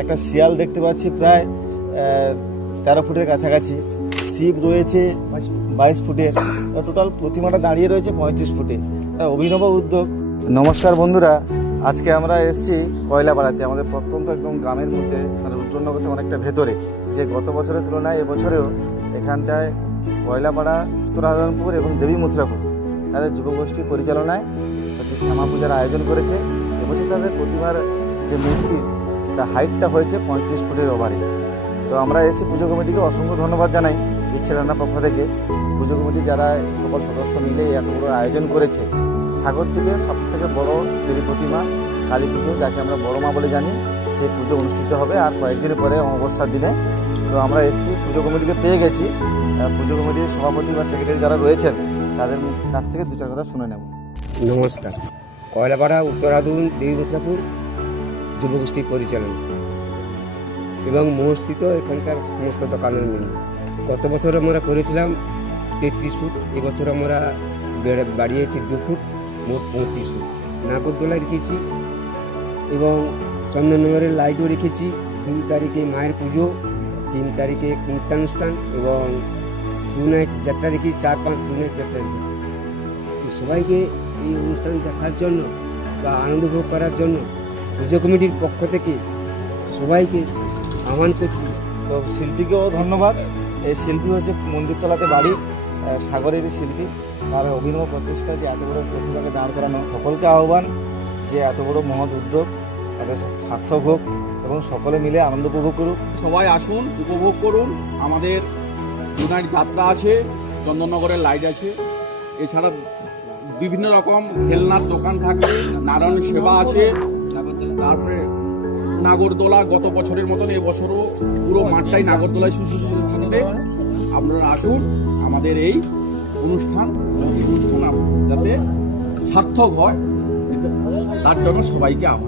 একটা শিয়াল দেখতে পাচ্ছি প্রায় 13 ফুটের কাছাকাছি, শিব রয়েছে 22 ফুটের, টোটাল প্রতিমাটা দাঁড়িয়ে রয়েছে 35 ফুটে। অভিনব উদ্যোগ। নমস্কার বন্ধুরা, আজকে আমরা এসেছি কয়লাপাড়াতে, আমাদের প্রত্যন্ত একদম গ্রামের মধ্যে, মানে রুদ্রনগরতে অনেকটা ভেতরে। যে গত বছরের তুলনায় এবছরেও এখানটায় কয়লাপাড়া, উত্তরাধনপুর এবং দেবী মথুরাপুর তাদের যুবগোষ্ঠীর পরিচালনায় শ্যামা পূজার আয়োজন করেছে। এবছর তাদের প্রতিমার যে মূর্তির হাইটটা হয়েছে 35 ফুটের ওভারে। তো আমরা এসে পুজো কমিটিকে অসংখ্য ধন্যবাদ জানাই ইচ্ছে রান্নার পক্ষ থেকে। পুজো কমিটি যারা সকল সদস্য মিলে এত বড় আয়োজন করেছে। সাগরদ্বীপের সবথেকে বড় দেবী প্রতিমা কালী পুজো, যাকে আমরা বড় মা বলে জানি, সেই পুজো অনুষ্ঠিত হবে আর কয়েকদিন পরে অমাবস্যার দিনে। তো আমরা এসেছি, পুজো কমিটিকে পেয়ে গেছি। পুজো কমিটির সভাপতি বা সেক্রেটারি যারা রয়েছেন তাদের কাছ থেকে দু চার কথা শুনে নেব। নমস্কার। কয়লাপাড়া উত্তরাধন দেবী মথুরাপুর যুবগোষ্ঠীর পরিচালনা এবং মসজিদ এখানকার সমস্ত দোকানের মিলে গত বছর আমরা করেছিলাম 33 ফুট, এবছর আমরা বাড়িয়েছি 2 ফুট, মোট 35 ফুট। নাগরদোলা রেখেছি এবং চন্দননগরের লাইটও রেখেছি। 2 তারিখে মায়ের পুজো, 3 তারিখে নৃত্যানুষ্ঠান এবং 2 নাইট যাত্রা রেখেছি, 4-5 দিনের যাত্রা রেখেছি। সবাইকে এই অনুষ্ঠান দেখার জন্য বা আনন্দ ভোগ করার জন্য পুজো কমিটির পক্ষ থেকে সবাইকে আহ্বান করছি। তো শিল্পীকেও ধন্যবাদ। এই শিল্পী হচ্ছে মন্দিরতলাতে বাড়ি, সাগরেরই শিল্পী। তার অভিনব প্রচেষ্টা যে এত বড় প্রতিভাকে দাঁড় করানো, সকলকে আহ্বান যে এত বড় মহৎ উদ্যোগ এত সার্থক হোক এবং সকলে মিলে আনন্দ উপভোগ করুক। সবাই আসুন, উপভোগ করুন। আমাদের দুনাইট যাত্রা আছে, চন্দননগরের লাইট আছে, এছাড়া বিভিন্ন রকম খেলনার দোকান থাকবে, নারায়ণ সেবা আছে, তারপরে নাগরদোলা গত বছরের মতন এবছরও পুরো মাঠটাই নাগরদোলায় সুসজ্জিত। আপনারা আসুন, আমাদের এই অনুষ্ঠান যাতে সার্থক হয় তার জন্য সবাইকে আহ্বান।